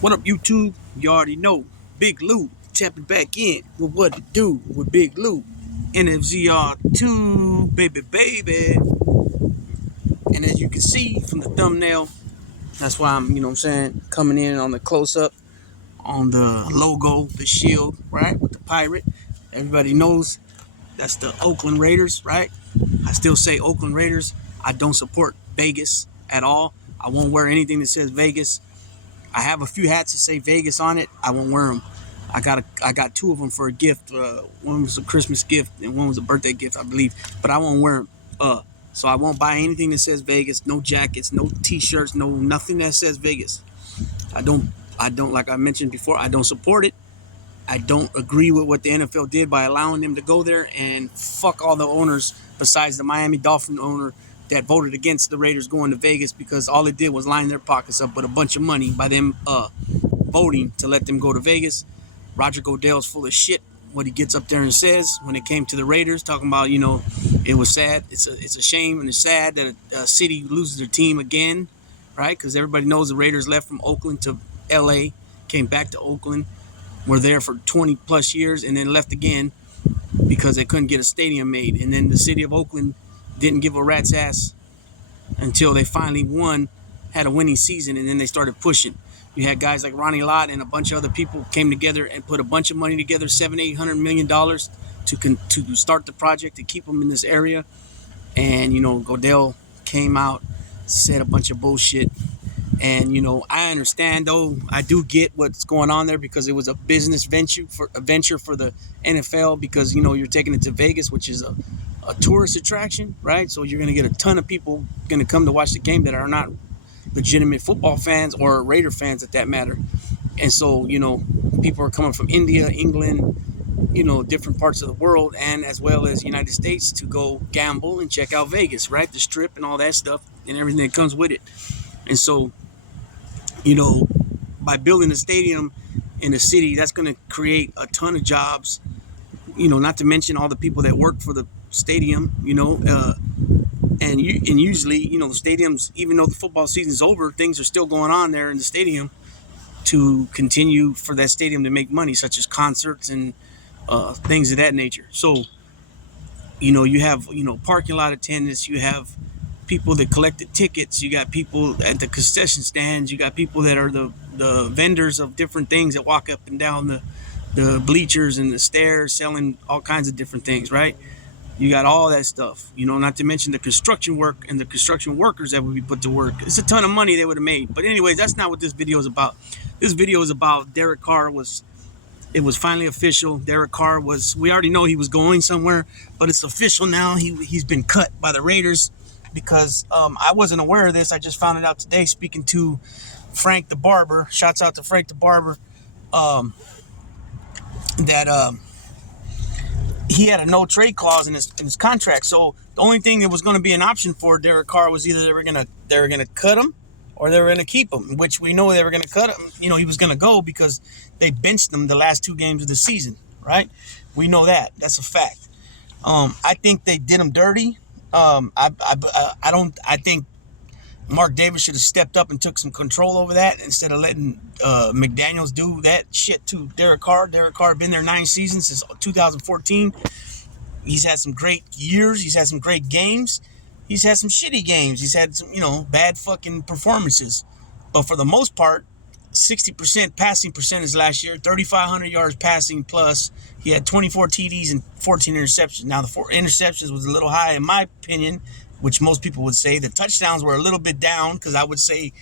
What up, YouTube? You already know. Big Lou tapping back in with what to do with Big Lou. NFZR2, baby. And as you can see from the thumbnail, that's why I'm, coming in on the close up on the logo, the shield, right? With the pirate. Everybody knows that's the Oakland Raiders, right? I still say Oakland Raiders. I don't support Vegas at all. I won't wear anything that says Vegas. I have a few hats that say Vegas on it. I won't wear them. I got two of them for a gift. One was a Christmas gift and one was a birthday gift, I believe. But I won't wear them. So I won't buy anything that says Vegas. No jackets, no T-shirts, no nothing that says Vegas. I don't. Like I mentioned before. I don't support it. I don't agree with what the NFL did by allowing them to go there, and fuck all the owners besides the Miami Dolphin owner that voted against the Raiders going to Vegas, because all it did was line their pockets up with a bunch of money by them voting to let them go to Vegas. Roger Goodell's full of shit. What he gets up there and says when it came to the Raiders, talking about, it was sad. It's a shame and it's sad that a city loses their team again, right? Because everybody knows the Raiders left from Oakland to L.A., came back to Oakland, were there for 20 plus years, and then left again because they couldn't get a stadium made. And then the city of Oakland didn't give a rat's ass until they finally won, had a winning season, and then they started pushing. You had guys like Ronnie Lott and a bunch of other people came together and put a bunch of money together, $700-800 million to start the project to keep them in this area. And Goodell came out, said a bunch of bullshit. And I understand, though. I do get what's going on there because it was a business venture for the NFL, because you're taking it to Vegas, which is a tourist attraction, right? So you're going to get a ton of people going to come to watch the game that are not legitimate football fans or Raider fans at that matter. And so people are coming from India, England, different parts of the world, and as well as United States, to go gamble and check out Vegas, right? The Strip and all that stuff and everything that comes with it. And so by building a stadium in a city, that's going to create a ton of jobs, not to mention all the people that work for the stadium, and usually, the stadiums, even though the football season's over, things are still going on there in the stadium to continue for that stadium to make money, such as concerts and things of that nature. So, you have, parking lot attendants, you have people that collected tickets, you got people at the concession stands, you got people that are the vendors of different things that walk up and down the bleachers and the stairs selling all kinds of different things, right? You got all that stuff, not to mention the construction work and the construction workers that would be put to work. It's a ton of money they would have made. But anyways, that's not what this video is about. This video is about Derek Carr. It was finally official. Derek Carr we already know he was going somewhere, but it's official now. He's been cut by the Raiders because I wasn't aware of this. I just found it out today speaking to Frank the Barber. Shouts out to Frank the Barber. That he had a no trade clause in his contract. So the only thing that was going to be an option for Derek Carr was either they were gonna cut him or they were gonna keep him, which we know they were gonna cut him. He was gonna go because they benched him the last 2 games of the season, right? We know that. That's a fact. I think they did him dirty. I think Mark Davis should have stepped up and took some control over that instead of letting McDaniels do that shit to Derek Carr. Derek Carr been there 9 seasons since 2014. He's had some great years. He's had some great games. He's had some shitty games. He's had some, bad fucking performances. But for the most part, 60% passing percentage last year, 3,500 yards passing plus. He had 24 TDs and 14 interceptions. Now, the 4 interceptions was a little high in my opinion, which most people would say. The touchdowns were a little bit down because I would say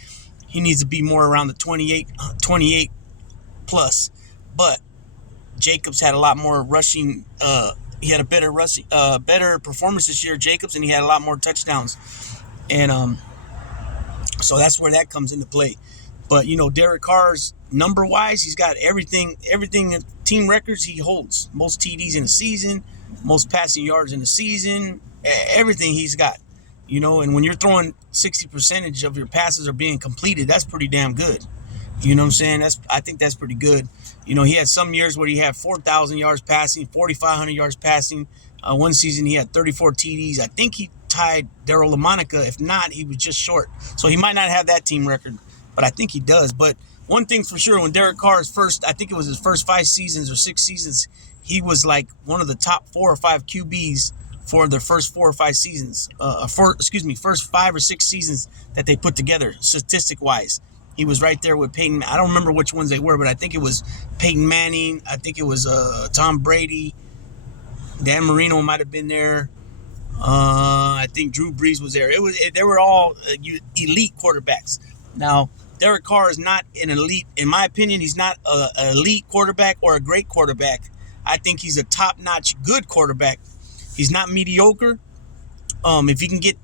he needs to be more around the 28 plus. But Jacobs had a lot more rushing. He had a better performance this year, Jacobs, and he had a lot more touchdowns. And so that's where that comes into play. But, Derek Carr's number-wise, he's got everything team records he holds. Most TDs in a season, most passing yards in a season, everything he's got. And when you're throwing 60% of your passes are being completed, that's pretty damn good. You know what I'm saying? I think that's pretty good. He had some years where he had 4,000 yards passing, 4,500 yards passing. One season he had 34 TDs. I think he tied Darryl LaMonica. If not, he was just short. So he might not have that team record. but I think he does. But one thing for sure, when Derek Carr's first, I think it was his first 5 seasons or 6 seasons, he was like one of the top 4 or 5 QBs for their first 4 or 5 seasons. First 5 or 6 seasons that they put together, statistic wise. He was right there with Peyton. I don't remember which ones they were, but I think it was Peyton Manning. I think it was Tom Brady. Dan Marino might have been there. I think Drew Brees was there. They were all elite quarterbacks. Now, Derek Carr is not an elite, in my opinion. He's not an elite quarterback or a great quarterback. I think he's a top-notch good quarterback. He's not mediocre. If he can get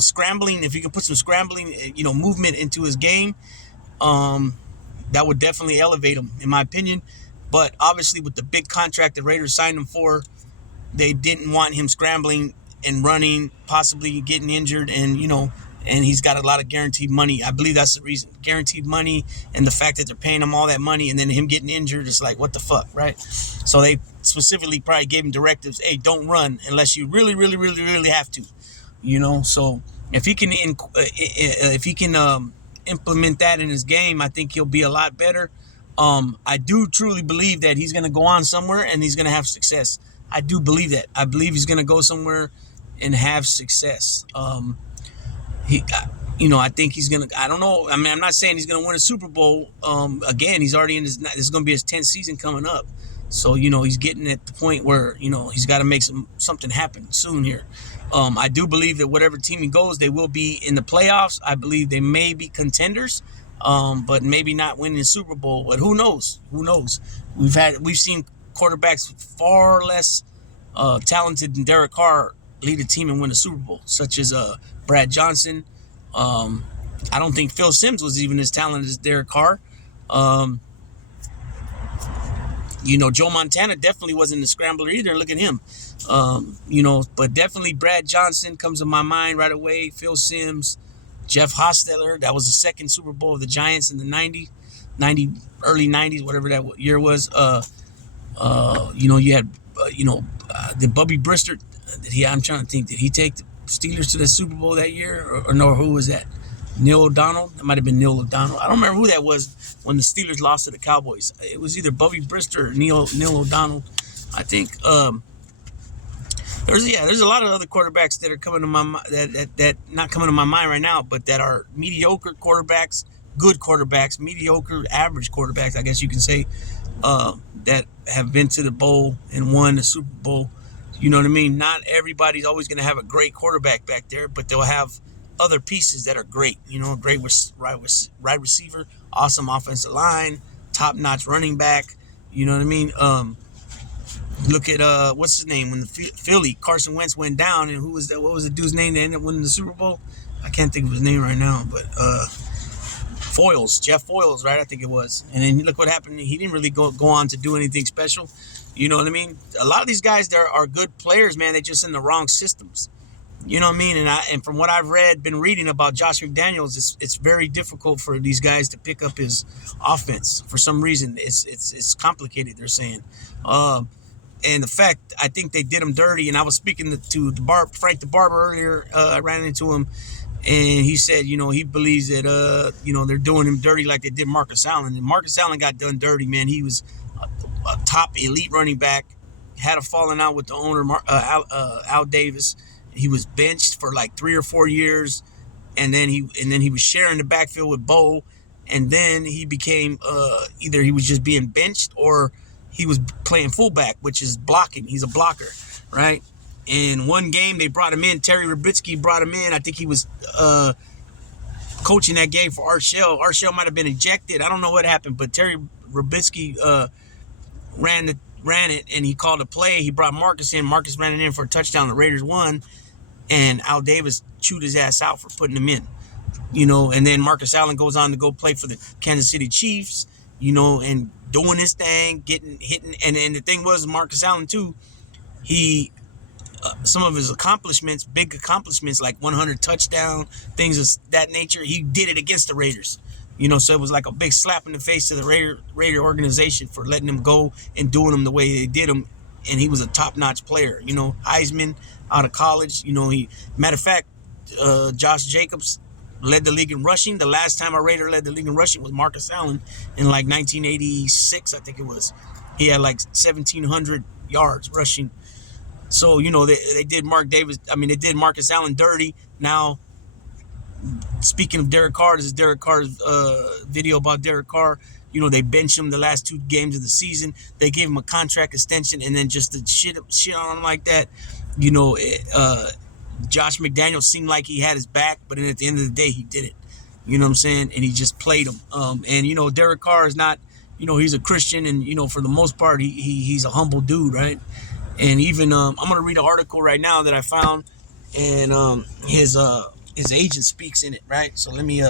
scrambling, if he can put some scrambling movement into his game, that would definitely elevate him, in my opinion. But obviously, with the big contract the Raiders signed him for, they didn't want him scrambling and running, possibly getting injured, and he's got a lot of guaranteed money. I believe that's the reason. Guaranteed money, and the fact that they're paying him all that money, and then him getting injured, it's like, what the fuck, right? So they specifically probably gave him directives, hey, don't run unless you really, really, really, really have to. So if he can implement that in his game, I think he'll be a lot better. I do truly believe that he's going to go on somewhere and he's going to have success. I do believe that. I believe he's going to go somewhere and have success. I think he's going to, I don't know. I mean, I'm not saying he's going to win a Super Bowl. Again, he's already this is going to be his 10th season coming up. So, he's getting at the point where, he's got to make something happen soon here. I do believe that whatever team he goes, they will be in the playoffs. I believe they may be contenders, but maybe not winning the Super Bowl. But who knows? Who knows? We've seen quarterbacks far less talented than Derek Carr lead a team and win a Super Bowl, such as Brad Johnson. I don't think Phil Simms was even as talented as Derek Carr. Joe Montana definitely wasn't a scrambler either. Look at him. But definitely Brad Johnson comes to my mind right away. Phil Simms, Jeff Hostetler. That was the second Super Bowl of the Giants in the early 90s, whatever that year was. You had, the Bubby Brister. I'm trying to think. Did he take the Steelers to the Super Bowl that year? Or no, who was that? Neil O'Donnell? That might have been Neil O'Donnell. I don't remember who that was when the Steelers lost to the Cowboys. It was either Bubby Brister or Neil O'Donnell, I think. There's a lot of other quarterbacks that are coming to my that not coming to my mind right now, but that are mediocre quarterbacks, good quarterbacks, mediocre, average quarterbacks, I guess you can say, that have been to the bowl and won the Super Bowl. You know what I mean? Not everybody's always going to have a great quarterback back there, but they'll have other pieces that are great. Great wide receiver, awesome offensive line, top-notch running back. You know what I mean? Look at what's his name when the Philly Carson Wentz went down, and who was that? What was the dude's name that ended up winning the Super Bowl? I can't think of his name right now, but Jeff Foyles, right? I think it was. And then look what happened. He didn't really go on to do anything special. You know what I mean? A lot of these guys there are good players, man. They're just in the wrong systems. You know what I mean? And from what I've been reading about Josh McDaniels, it's very difficult for these guys to pick up his offense. For some reason, it's complicated, they're saying. And the fact, I think they did him dirty. And I was speaking to Frank the Barber earlier. I ran into him, and he said, he believes that, they're doing him dirty like they did Marcus Allen. And Marcus Allen got done dirty, man. He was a top elite running back, had a falling out with the owner, Al Davis. He was benched for like 3 or 4 years, and then he was sharing the backfield with Bo, and then he became either he was just being benched or he was playing fullback, which is blocking. He's a blocker, right? In one game, they brought him in. Terry Rubitsky brought him in. I think he was coaching that game for Art Shell. Art Shell might have been ejected. I don't know what happened, but Terry Rubitsky ran it, and he called a play. He brought Marcus in. Marcus ran it in for a touchdown. The Raiders won. And Al Davis chewed his ass out for putting him in, and then Marcus Allen goes on to go play for the Kansas City Chiefs, and doing his thing, hitting. And the thing was, Marcus Allen too, he, some of his accomplishments, big accomplishments, like 100 touchdown, things of that nature, he did it against the Raiders, so it was like a big slap in the face to the Raider organization for letting him go and doing him the way they did him. And he was a top-notch player, Heisman out of college. Matter of fact, Josh Jacobs, led the league in rushing. The last time a Raider led the league in rushing was Marcus Allen in like 1986, I think it was. He had like 1,700 yards rushing. So, they did they did Marcus Allen dirty. Now, speaking of Derek Carr, this is Derek Carr's video about Derek Carr. They benched him the last 2 games of the season. They gave him a contract extension, and then just to shit on him like that, Josh McDaniels seemed like he had his back, but then at the end of the day, he didn't. You know what I'm saying? And he just played him. And Derek Carr is not, he's a Christian, and for the most part, he's a humble dude, right? And even I'm gonna read an article right now that I found, and his agent speaks in it, right? So let me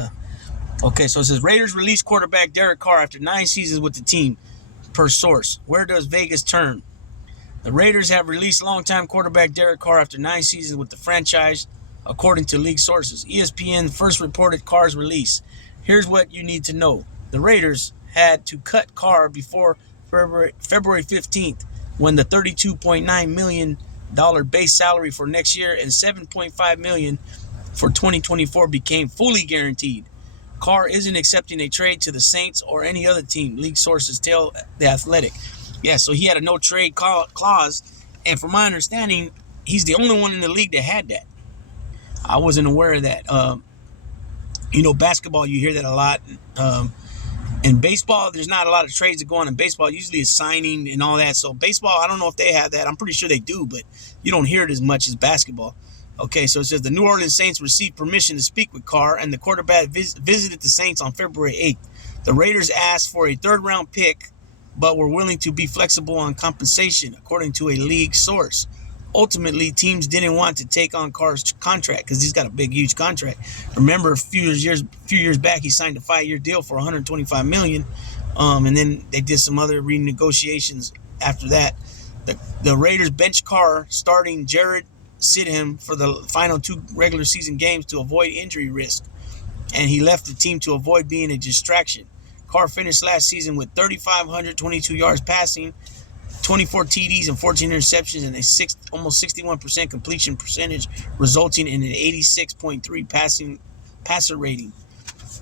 okay. So it says Raiders release quarterback Derek Carr after 9 seasons with the team, per source. Where does Vegas turn? The Raiders have released longtime quarterback Derek Carr after 9 seasons with the franchise, according to league sources. ESPN first reported Carr's release. Here's what you need to know. The Raiders had to cut Carr before February 15th, when the $32.9 million base salary for next year and $7.5 million for 2024 became fully guaranteed. Carr isn't accepting a trade to the Saints or any other team, league sources tell The Athletic. Yeah, so he had a no-trade clause, and from my understanding, he's the only one in the league that had that. I wasn't aware of that. Basketball, you hear that a lot. In baseball, there's not a lot of trades that go on in baseball. Usually it's signing and all that. So baseball, I don't know if they have that. I'm pretty sure they do, but you don't hear it as much as basketball. Okay, so it says the New Orleans Saints received permission to speak with Carr, and the quarterback visited the Saints on February 8th. The Raiders asked for a third-round pick, but were willing to be flexible on compensation, according to a league source. Ultimately, teams didn't want to take on Carr's contract because he's got a big, huge contract. Remember, a few years back, he signed a 5-year deal for $125 million, and then they did some other renegotiations after that. The Raiders benched Carr, starting Jared Stidham for the final 2 regular season games to avoid injury risk, and he left the team to avoid being a distraction. Carr finished last season with 3,522 yards passing, 24 TDs and 14 interceptions, and almost 61% completion percentage, resulting in an 86.3 passer rating.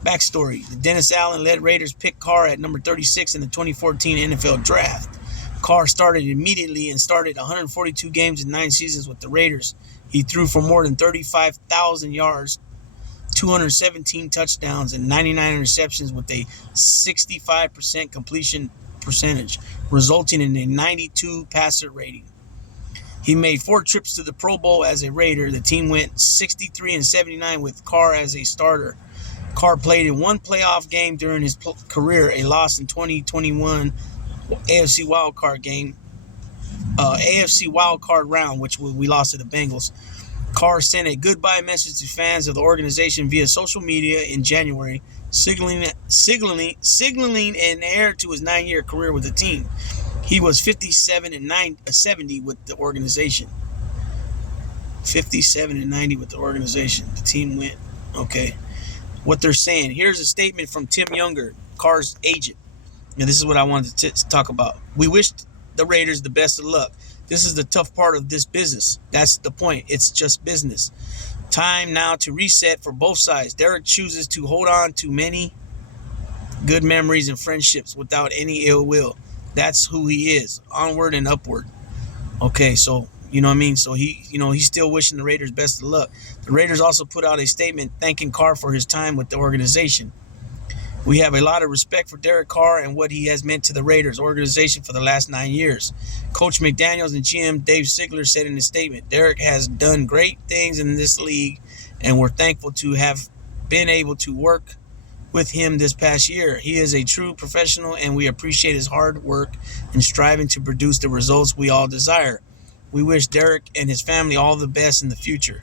Backstory: Dennis Allen led Raiders pick Carr at number 36 in the 2014 NFL Draft. Carr started immediately and started 142 games in 9 seasons with the Raiders. He threw for more than 35,000 yards, 217 touchdowns, and 99 interceptions with a 65% completion percentage, resulting in a 92 passer rating. He made 4 trips to the Pro Bowl as a Raider. The team went 63-79 with Carr as a starter. Carr played in 1 playoff game during his career, a loss in 2021 AFC wildcard game, AFC wildcard round, which we lost to the Bengals. Carr sent a goodbye message to fans of the organization via social media in January, signaling an heir to his 9-year career with the team. He was 57-70 with the organization. 57-90 with the organization. The team went. Okay. What they're saying. Here's a statement from Tim Younger, Carr's agent. And this is what I wanted to talk about. We wish the Raiders the best of luck. This is the tough part of this business. That's the point. It's just business. Time now to reset for both sides. Derek chooses to hold on to many good memories and friendships without any ill will. That's who he is. Onward and upward. Okay, so, you know what I mean? So he's still wishing the Raiders best of luck. The Raiders also put out a statement thanking Carr for his time with the organization. We have a lot of respect for Derek Carr and what he has meant to the Raiders organization for the last 9 years. Coach McDaniels and GM Dave Ziegler said in a statement, Derek has done great things in this league, and we're thankful to have been able to work with him this past year. He is a true professional, and we appreciate his hard work and striving to produce the results we all desire. We wish Derek and his family all the best in the future.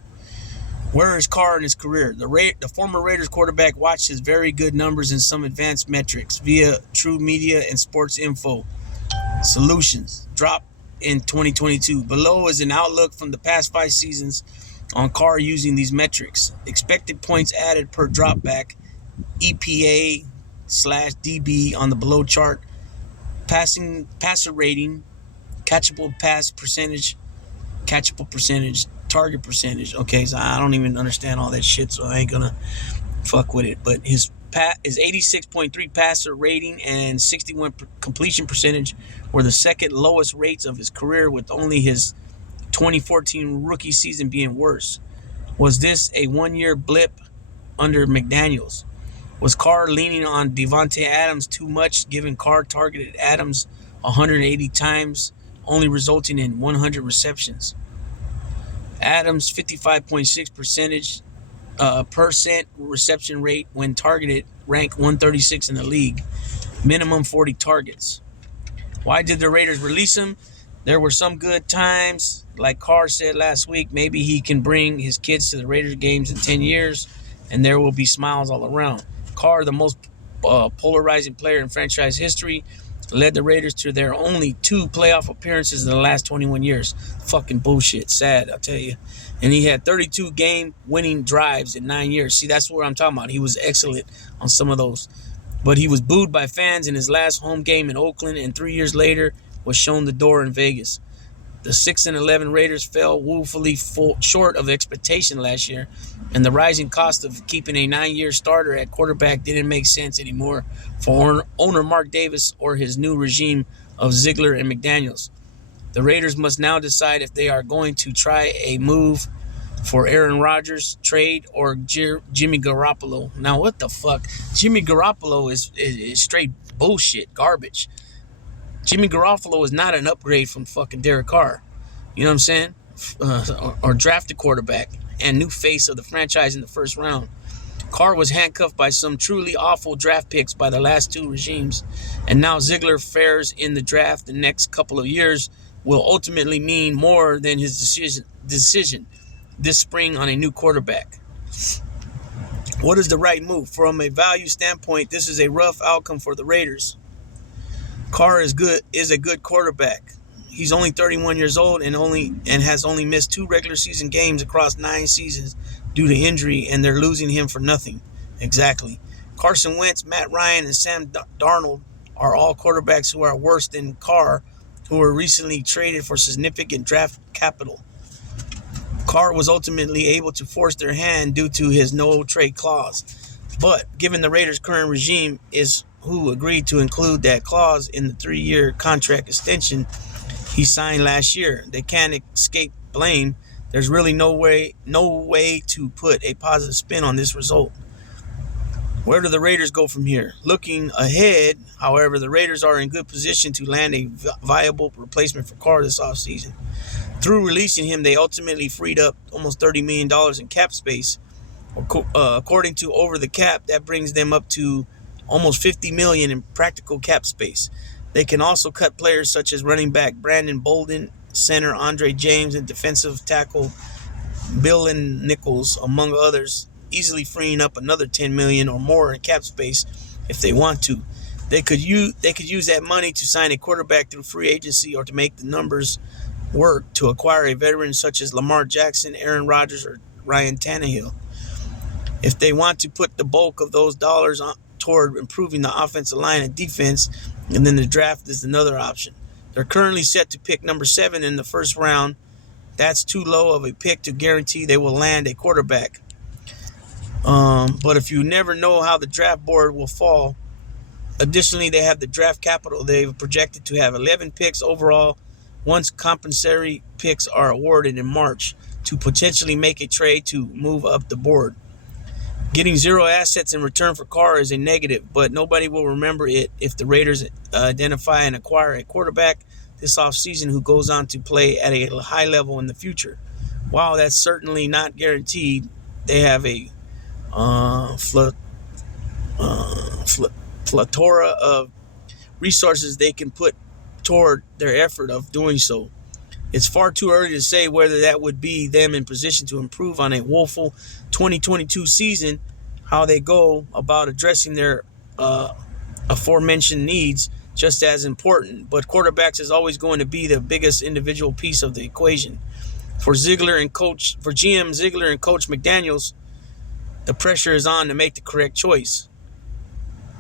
Where is Carr in his career? The former Raiders quarterback watched his very good numbers in some advanced metrics via True Media and Sports Info Solutions drop in 2022. Below is an outlook from the past 5 seasons on Carr using these metrics. Expected points added per dropback, EPA/DB on the below chart, passer rating, catchable percentage, target percentage. Okay, so I don't even understand all that shit, so I ain't gonna. fuck with it. But his 86.3 passer rating and 61 completion percentage were the second lowest rates of his career, with only his 2014 rookie season being worse. Was this a one-year blip under McDaniels? Was Carr leaning on Devontae Adams too much, given Carr targeted Adams 180 times, only resulting in 100 receptions? Adams' 55.6 percent reception rate when targeted ranked 136 in the league, minimum 40 targets. Why did the Raiders release him? There were some good times. Like Carr said last week, maybe he can bring his kids to the Raiders games in 10 years, and there will be smiles all around. Carr, the most polarizing player in franchise history, led the Raiders to their only 2 playoff appearances in the last 21 years. Fucking bullshit. Sad, I'll tell you. And he had 32 game-winning drives in 9 years. See, that's what I'm talking about. He was excellent on some of those. But he was booed by fans in his last home game in Oakland, and 3 years later was shown the door in Vegas. The 6-11 Raiders fell woefully short of expectation last year, and the rising cost of keeping a 9-year starter at quarterback didn't make sense anymore for owner Mark Davis or his new regime of Ziegler and McDaniels. The Raiders must now decide if they are going to try a move for Aaron Rodgers, trade, or Jimmy Garoppolo. Now, what the fuck? Jimmy Garoppolo is straight bullshit, garbage. Jimmy Garoppolo is not an upgrade from fucking Derek Carr. You know what I'm saying? Or drafted quarterback and new face of the franchise in the first round. Carr was handcuffed by some truly awful draft picks by the last 2 regimes, and now Ziegler fares in the draft the next couple of years will ultimately mean more than his decision this spring on a new quarterback. What is the right move? From a value standpoint, this is a rough outcome for the Raiders. Carr is a good quarterback. He's only 31 years old and has only missed 2 regular season games across 9 seasons due to injury, and they're losing him for nothing. Exactly. Carson Wentz, Matt Ryan, and Sam Darnold are all quarterbacks who are worse than Carr, who were recently traded for significant draft capital. Carr was ultimately able to force their hand due to his no-trade clause. But given the Raiders' current regime is who agreed to include that clause in the 3-year contract extension he signed last year, they can't escape blame. There's really no way to put a positive spin on this result. Where do the Raiders go from here? Looking ahead, however, the Raiders are in good position to land a viable replacement for Carr this offseason. Through releasing him, they ultimately freed up almost $30 million in cap space. According to Over the Cap, that brings them up to almost $50 million in practical cap space. They can also cut players such as running back Brandon Bolden, center Andre James, and defensive tackle Bill and Nichols, among others, easily freeing up another $10 million or more in cap space if they want to. They could use that money to sign a quarterback through free agency or to make the numbers work to acquire a veteran such as Lamar Jackson, Aaron Rodgers, or Ryan Tannehill. If they want to put the bulk of those dollars toward improving the offensive line and defense, and then the draft is another option. They're currently set to pick number 7 in the first round. That's too low of a pick to guarantee they will land a quarterback. But if you never know how the draft board will fall, additionally, they have the draft capital. They've projected to have 11 picks overall once compensatory picks are awarded in March to potentially make a trade to move up the board. Getting 0 assets in return for Carr is a negative, but nobody will remember it if the Raiders identify and acquire a quarterback this offseason who goes on to play at a high level in the future. While that's certainly not guaranteed, they have a plethora of resources they can put toward their effort of doing so. It's far too early to say whether that would be them in position to improve on a woeful 2022 season. How they go about addressing their aforementioned needs just as important, but quarterbacks is always going to be the biggest individual piece of the equation. For GM Ziegler and Coach McDaniels, the pressure is on to make the correct choice.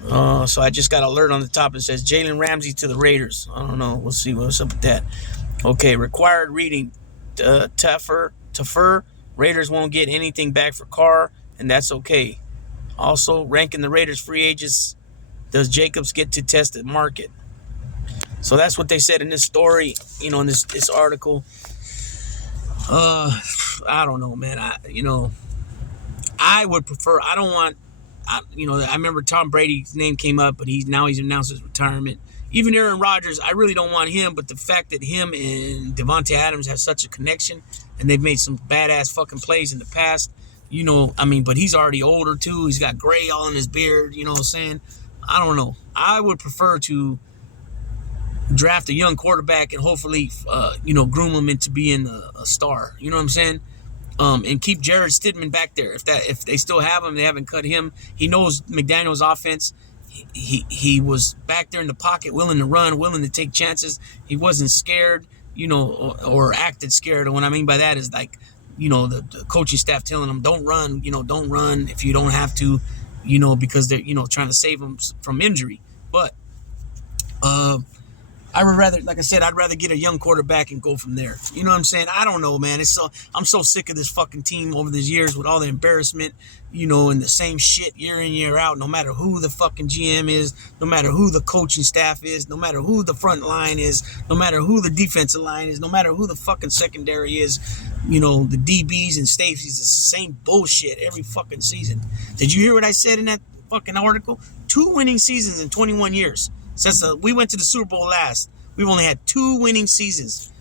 So I just got an alert on the top. It says Jalen Ramsey to the Raiders. I don't know. We'll see what's up with that. Okay, required reading. Tougher. Raiders won't get anything back for Carr, and that's okay. Also, ranking the Raiders free agents. Does Jacobs get to test the market? So that's what they said in this story, in this article. I don't know, man. I would prefer. I don't want. I remember Tom Brady's name came up, but he's announced his retirement. Even Aaron Rodgers, I really don't want him, but the fact that him and Devontae Adams have such a connection, and they've made some badass fucking plays in the past, but he's already older too. He's got gray all in his beard. You know what I'm saying? I don't know. I would prefer to draft a young quarterback and hopefully, groom him into being a star. You know what I'm saying? And keep Jared Stidham back there. If they still have him, they haven't cut him. He knows McDaniel's offense. He was back there in the pocket, willing to run, willing to take chances. He wasn't scared, or acted scared. And what I mean by that is like, the coaching staff telling him, don't run, don't run if you don't have to, because they're, trying to save him from injury. But I would rather, like I said, I'd rather get a young quarterback and go from there. You know what I'm saying? I don't know, man. I'm so sick of this fucking team over these years with all the embarrassment, and the same shit year in, year out, no matter who the fucking GM is, no matter who the coaching staff is, no matter who the front line is, no matter who the defensive line is, no matter who the fucking secondary is, the DBs and safeties, it's the same bullshit every fucking season. Did you hear what I said in that fucking article? 2 winning seasons in 21 years. Since we went to the Super Bowl last, we've only had 2 winning seasons.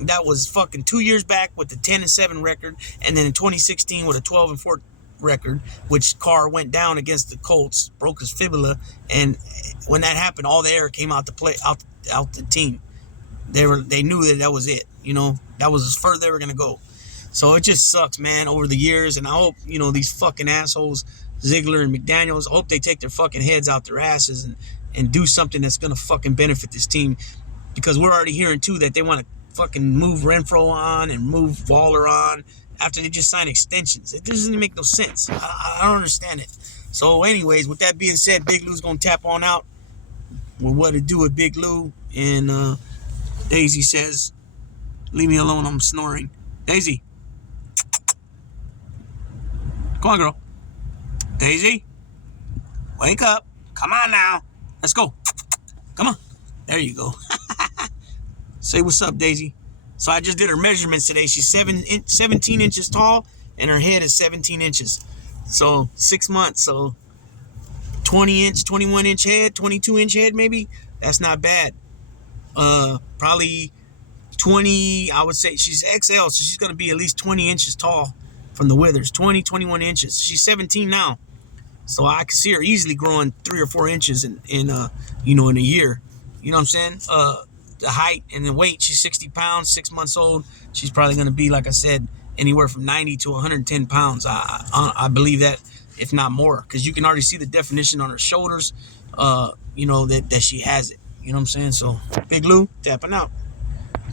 That was fucking 2 years back with the 10-7 record, and then in 2016 with a 12-4 record, which Carr went down against the Colts, broke his fibula, and when that happened, all the air came out the team. They knew that was it. That was as far as they were gonna go. So it just sucks, man, over the years, and I hope these fucking assholes, Ziegler and McDaniels, I hope they take their fucking heads out their asses and do something that's going to fucking benefit this team, because we're already hearing too that they want to fucking move Renfro on and move Waller on after they just signed extensions. It doesn't make no sense. I don't understand it. So anyways, with that being said, Big Lou's going to tap on out with what to do with Big Lou. And Daisy says, leave me alone, I'm snoring. Daisy. Come on, girl. Daisy. Wake up. Come on now. Let's go. Come on. There you go. Say what's up, Daisy. So I just did her measurements today. She's 17 inches tall, and her head is 17 inches. So 6 months. So 20-inch, 21-inch head, 22-inch head maybe. That's not bad. Probably 20, I would say. She's XL, so she's going to be at least 20 inches tall from the withers. 20, 21 inches. She's 17 now. So I can see her easily growing 3 or 4 inches in a year. You know what I'm saying? The height and the weight, she's 60 pounds, 6 months old. She's probably going to be, like I said, anywhere from 90 to 110 pounds. I believe that, if not more, because you can already see the definition on her shoulders, that she has it. You know what I'm saying? So, Big Lou, tapping out.